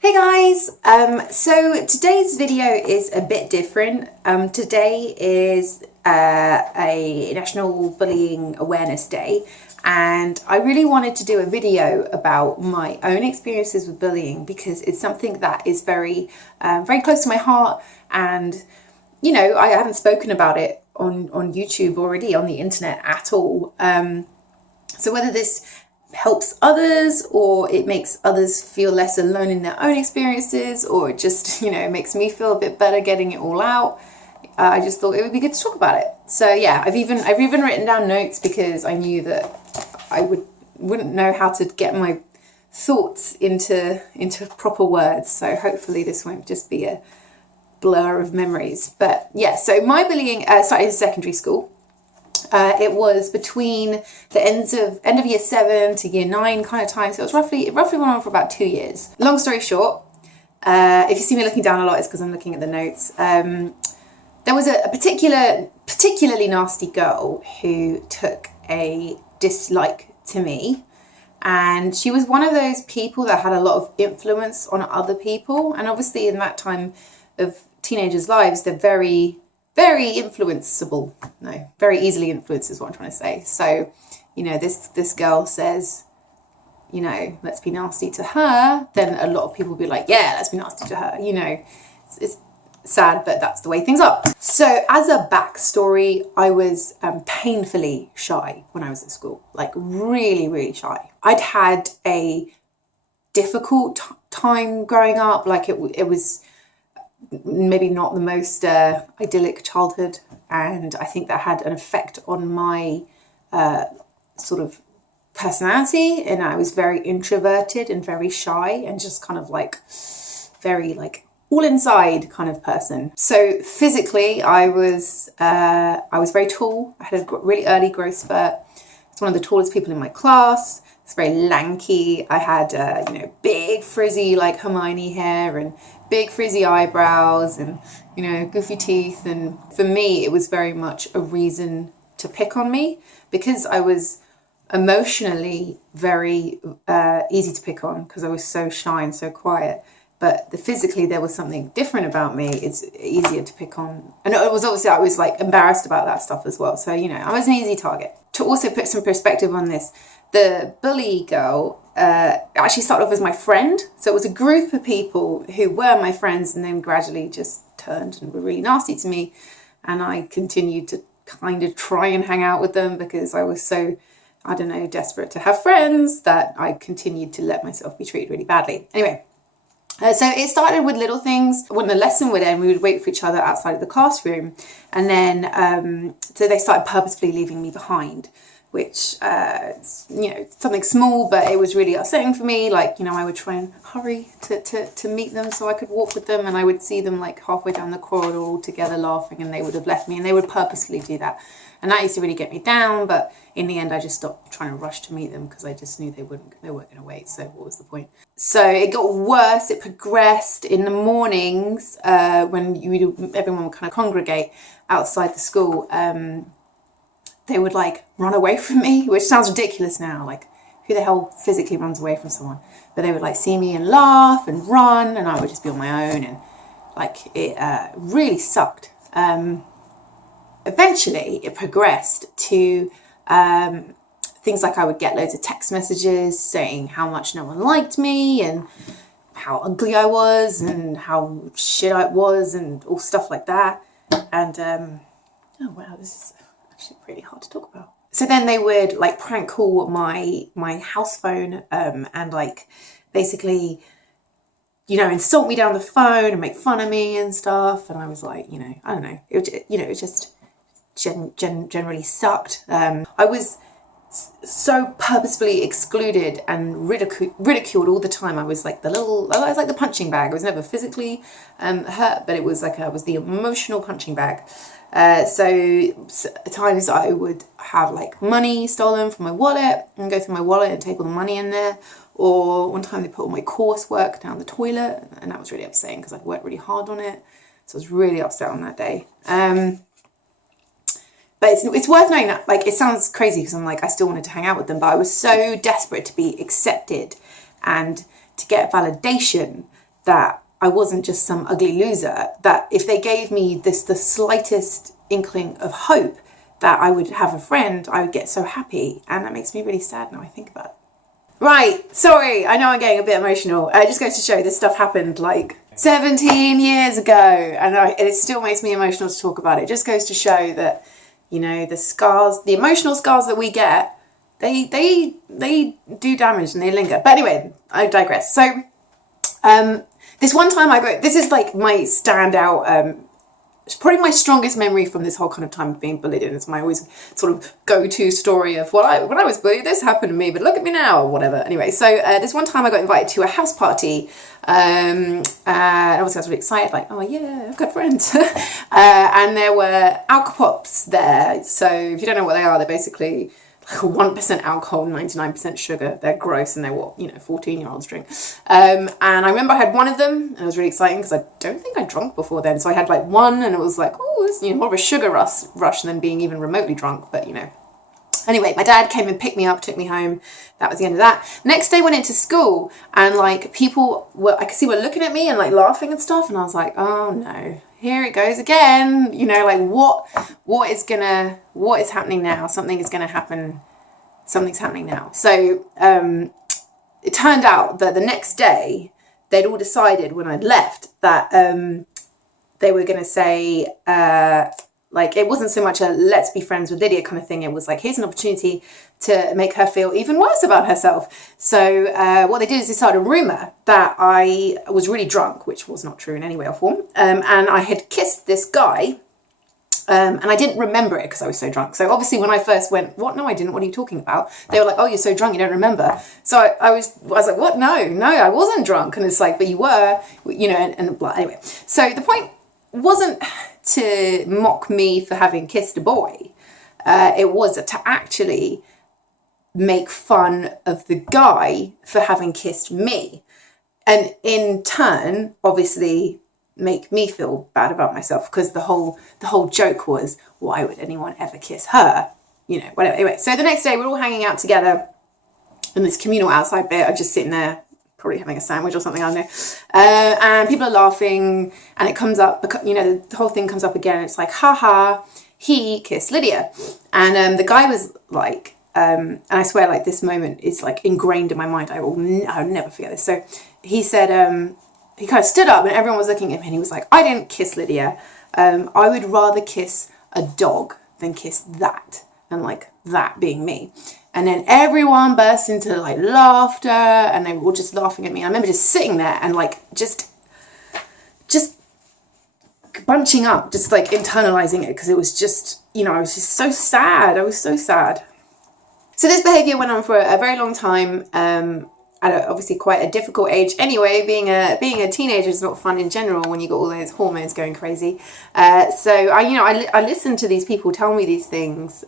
Hey guys, so today's video is a bit different. Today is a National Bullying Awareness Day, and I really wanted to do a video about my own experiences with bullying because it's something that is very close to my heart, and I haven't spoken about it on YouTube already, on the internet at all. So whether this helps others or it makes others feel less alone in their own experiences, or it just makes me feel a bit better getting it all out, I just thought it would be good to talk about it. So yeah, I've even written down notes because I knew that I wouldn't know how to get my thoughts into proper words, so hopefully this won't just be a blur of memories. But yeah, so my bullying started in secondary school. It was between the end of year 7 to year 9 kind of time. So it was roughly went on for about 2 years. Long story short, if you see me looking down a lot, it's because I'm looking at the notes. There was a particularly nasty girl who took a dislike to me. And she was one of those people that had a lot of influence on other people. And obviously in that time of teenagers' lives, they're very influenceable. No, very easily influenced is what I'm trying to say. So, this girl says, let's be nasty to her, then a lot of people will be like, yeah, let's be nasty to her. It's sad, but that's the way things are. So as a backstory, I was painfully shy when I was at school, like really, really shy. I'd had a difficult time growing up. Like it was maybe not the most idyllic childhood, and I think that had an effect on my sort of personality, and I was very introverted and very shy and just kind of like very like all inside kind of person. So physically I was very tall. I had a really early growth spurt. I was one of the tallest people in my class. It's very lanky. I had big frizzy like Hermione hair and big frizzy eyebrows and goofy teeth, and for me it was very much a reason to pick on me because I was emotionally very easy to pick on because I was so shy and so quiet. But physically there was something different about me. It's easier to pick on, and it was obviously I was like embarrassed about that stuff as well. So I was an easy target. To also put some perspective on this, the bully girl actually started off as my friend. So it was a group of people who were my friends and then gradually just turned and were really nasty to me. And I continued to kind of try and hang out with them because I was so, desperate to have friends that I continued to let myself be treated really badly. Anyway, so it started with little things. When the lesson would end, we would wait for each other outside of the classroom. And then, so they started purposefully leaving me behind, which, something small, but it was really upsetting for me. Like, I would try and hurry to meet them so I could walk with them, and I would see them like halfway down the corridor all together laughing, and they would have left me, and they would purposely do that. And that used to really get me down, but in the end I just stopped trying to rush to meet them because I just knew they weren't going to wait, so what was the point? So it got worse, it progressed. In the mornings, when everyone would kind of congregate outside the school, they would like run away from me, which sounds ridiculous now. Like, who the hell physically runs away from someone? But they would like see me and laugh and run, and I would just be on my own, and like it really sucked. Eventually, it progressed to things like I would get loads of text messages saying how much no one liked me and how ugly I was and how shit I was and all stuff like that. And oh wow, this is actually really hard to talk about. So then they would like prank call my house phone and like basically insult me down the phone and make fun of me and stuff. And I was like, I don't know, it just generally sucked. I was so purposefully excluded and ridiculed all the time. I was like the punching bag. I was never physically hurt, but it was like I was the emotional punching bag. So at times I would have like money stolen from my wallet and go through my wallet and take all the money in there. Or one time they put all my coursework down the toilet, and that was really upsetting because I'd worked really hard on it. So I was really upset on that day. But it's worth knowing that, like, it sounds crazy because I'm like, I still wanted to hang out with them, but I was so desperate to be accepted and to get validation that I wasn't just some ugly loser, that if they gave me the slightest inkling of hope that I would have a friend, I would get so happy. And that makes me really sad now I think about it. Right, sorry, I know I'm getting a bit emotional. It just goes to show this stuff happened like 17 years ago, and it still makes me emotional to talk about it. It just goes to show that, you know, the scars, the emotional scars that we get, they do damage and they linger. But anyway, I digress. So, this one time this is like my standout, it's probably my strongest memory from this whole kind of time of being bullied, and it's my always sort of go-to story of, well, when I was bullied, this happened to me, but look at me now, or whatever. Anyway, so this one time I got invited to a house party, and obviously I was really excited, like, oh yeah, I've got friends. And there were alcopops pops there. So if you don't know what they are, they're basically like a 1% alcohol, 99% sugar. They're gross, and they're what, 14-year-olds drink. And I remember I had one of them, and it was really exciting because I don't think I'd drunk before then. So I had like one, and it was like, oh, it's more of a sugar rush than being even remotely drunk. But anyway, my dad came and picked me up, took me home. That was the end of that. Next day, went into school, and like people I could see were looking at me and like laughing and stuff, and I was like, oh no, here it goes again. Like what is happening now? Something is gonna happen. Something's happening now. So it turned out that the next day they'd all decided when I'd left that they were gonna say. Like, it wasn't so much a let's be friends with Lydia kind of thing. It was like, here's an opportunity to make her feel even worse about herself. So what they did is they started a rumour that I was really drunk, which was not true in any way or form. And I had kissed this guy, and I didn't remember it because I was so drunk. So obviously when I first went, what? No, I didn't. What are you talking about? They were like, oh, you're so drunk, you don't remember. So I was like, what? No, I wasn't drunk. And it's like, but you were, and blah. Anyway, so the point wasn't to mock me for having kissed a boy. It was to actually make fun of the guy for having kissed me, and in turn obviously make me feel bad about myself, because the whole joke was, why would anyone ever kiss her, whatever. Anyway, so the next day we're all hanging out together in this communal outside bit. I'm just sitting there probably having a sandwich or something, I don't know. And people are laughing, and it comes up, the whole thing comes up again. It's like, haha, he kissed Lydia. And the guy was like, and I swear, like, this moment is like ingrained in my mind. I'll never forget this. So he said, he kind of stood up, and everyone was looking at him, and he was like, I didn't kiss Lydia. I would rather kiss a dog than kiss that. And like, that being me. And then everyone burst into like laughter, and they were all just laughing at me. I remember just sitting there and like just bunching up, just like internalizing it, because it was just, I was just so sad. I was so sad. So this behavior went on for a very long time, at obviously quite a difficult age. Anyway, being a teenager is not fun in general when you got all those hormones going crazy. So I listened to these people tell me these things,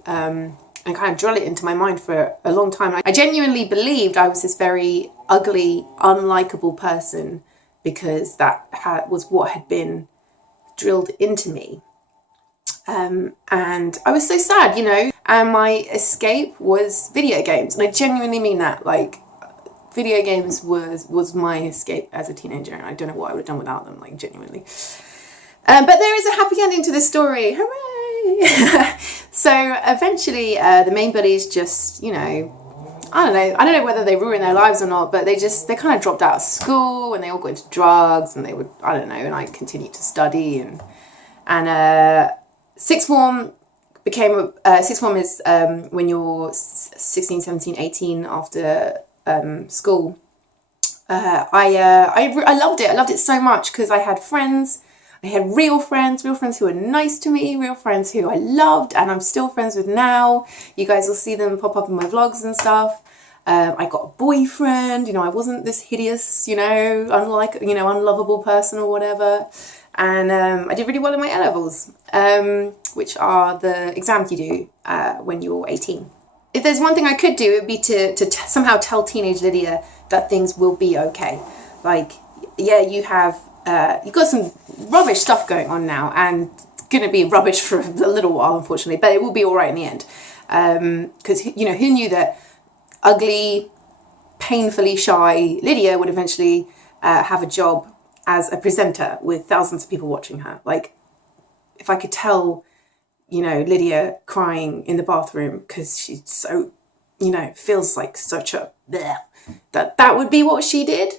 and kind of drill it into my mind for a long time. I genuinely believed I was this very ugly, unlikable person, because that was what had been drilled into me. And I was so sad, and my escape was video games. And I genuinely mean that. Like, video games was my escape as a teenager, and I don't know what I would have done without them, like, genuinely. But there is a happy ending to this story. Hooray! So eventually the main bullies just, I don't know whether they ruined their lives or not, but they kind of dropped out of school, and they all got into drugs, and they would, I don't know, and I continued to study, and sixth form sixth form is when you're 16, 17, 18 after school. I loved it. I loved it so much because I had friends. I had real friends who were nice to me, real friends who I loved, and I'm still friends with now. You guys will see them pop up in my vlogs and stuff. I got a boyfriend, I wasn't this hideous, unlovable person or whatever. And I did really well in my A-levels, which are the exams you do when you're 18. If there's one thing I could do, it would be to somehow tell teenage Lydia that things will be okay. Like, yeah, you've got some rubbish stuff going on now, and it's going to be rubbish for a little while, unfortunately, but it will be all right in the end. Because, who knew that ugly, painfully shy Lydia would eventually have a job as a presenter with thousands of people watching her. Like, if I could tell, you know, Lydia crying in the bathroom because she's so, you know, feels like such a bleh, that would be what she did.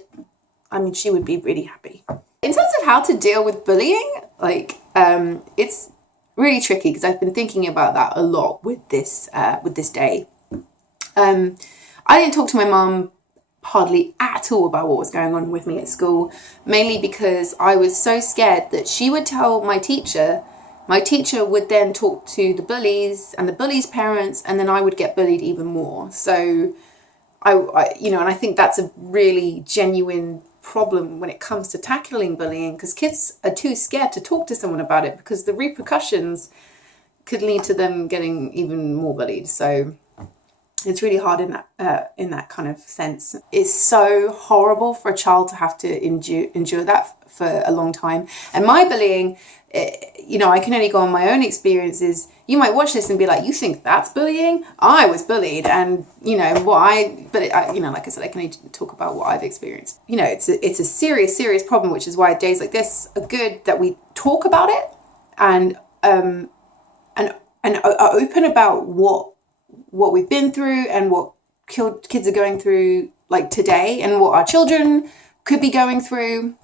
I mean, she would be really happy. In terms of how to deal with bullying, like, it's really tricky because I've been thinking about that a lot with this day. I didn't talk to my mum hardly at all about what was going on with me at school, mainly because I was so scared that she would tell my teacher would then talk to the bullies and the bullies' parents, and then I would get bullied even more. So I you know, and I think that's a really genuine problem when it comes to tackling bullying, because kids are too scared to talk to someone about it because the repercussions could lead to them getting even more bullied. So it's really hard in that kind of sense. It's so horrible for a child to have to endure that for a long time. And my bullying, you know, I can only go on my own experiences. You might watch this and be like, you think that's bullying? I was bullied, and you know you know, like I said, I can only talk about what I've experienced. You know, it's a serious problem, which is why days like this are good, that we talk about it and are open about what we've been through and what kids are going through, like today, and what our children could be going through.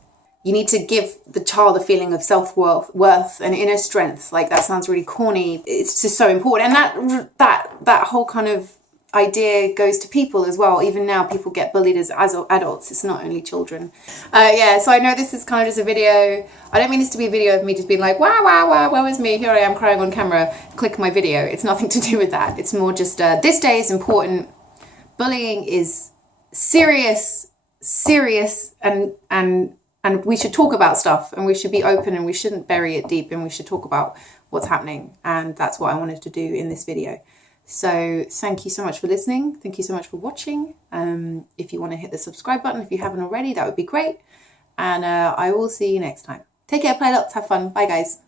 You need to give the child a feeling of self-worth and inner strength. Like, that sounds really corny. It's just so important. And that whole kind of idea goes to people as well. Even now, people get bullied as adults. It's not only children. Yeah, so I know this is kind of just a video. I don't mean this to be a video of me just being like, wow, woe is me. Here I am crying on camera. Click my video. It's nothing to do with that. It's more just, this day is important. Bullying is serious, and we should talk about stuff, and we should be open, and we shouldn't bury it deep, and we should talk about what's happening. And that's what I wanted to do in this video. So thank you so much for listening. Thank you so much for watching. If you want to hit the subscribe button, if you haven't already, that would be great. And I will see you next time. Take care, play lots, have fun. Bye, guys.